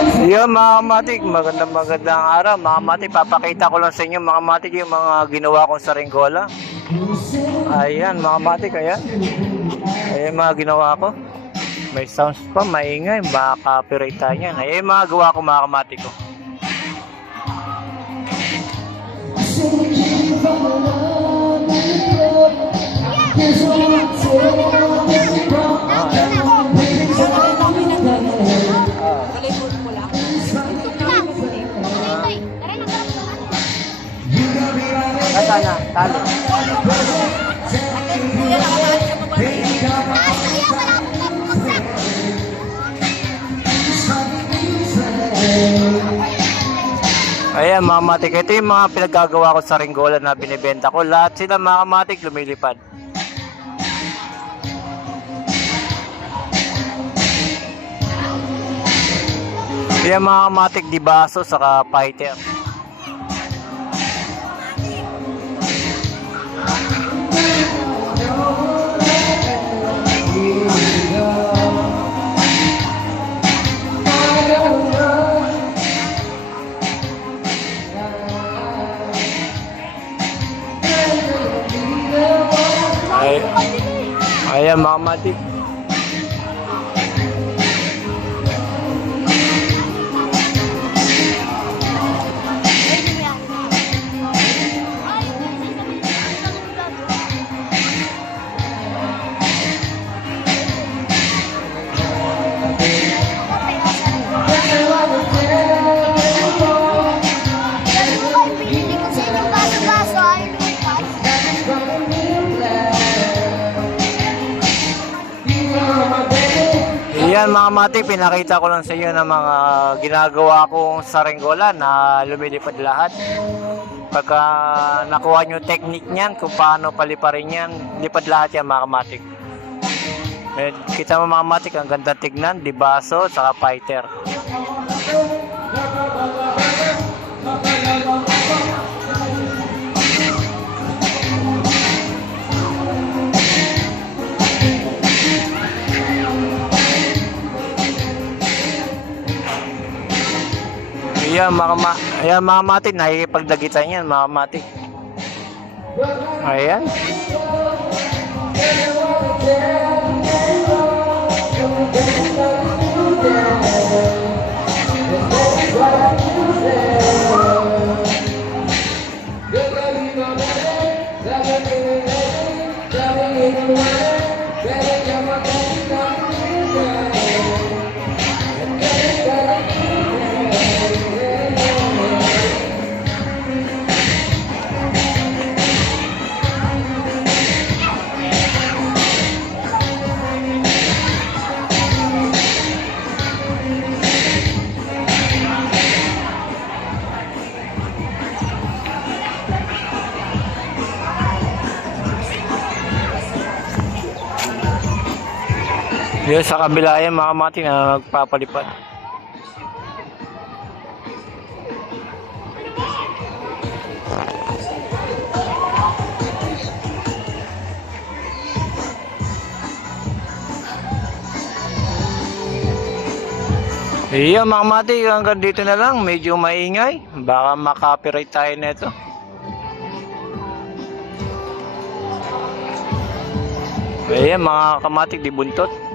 Yun mga kamatik, magandang magandang araw. Mga kamatik, papakita ko lang sa inyo mga kamatik yung mga ginawa kong saringgola. Ayan mga kamatik, ayan. Ayan mga ginawa ko. May sounds pa, maingay, baka copyright tayo yan. Ayan mga gawa ko mga kamatik ko. Talo. Ayan mga matik, ito yung mga pinaggagawa ko sa ringgola na binibenta ko. Lahat sila mga matik lumilipad. Ayan mga matik di baso saka fighter. Ay, ayan mga matik. Yan mga matik, pinakita ko lang sa inyo ng mga ginagawa kong saringgola na lumilipad lahat. Pagka nakuha nyo technique niyan, kung paano paliparin yan, lipad lahat yan mga matik. Kita mo mga matik, ang ganda tignan, dibaso, saka fighter. Ayan mga ma ayan mga matik, nakikipagdagitan yan mga matik. Ayan. Yan sa kabila yan mga matik na nagpapalipad. Iya mga matik, hanggang dito na lang. Medyo maingay. Baka makopyright tayo nito. Ayan mga kamatik di buntot.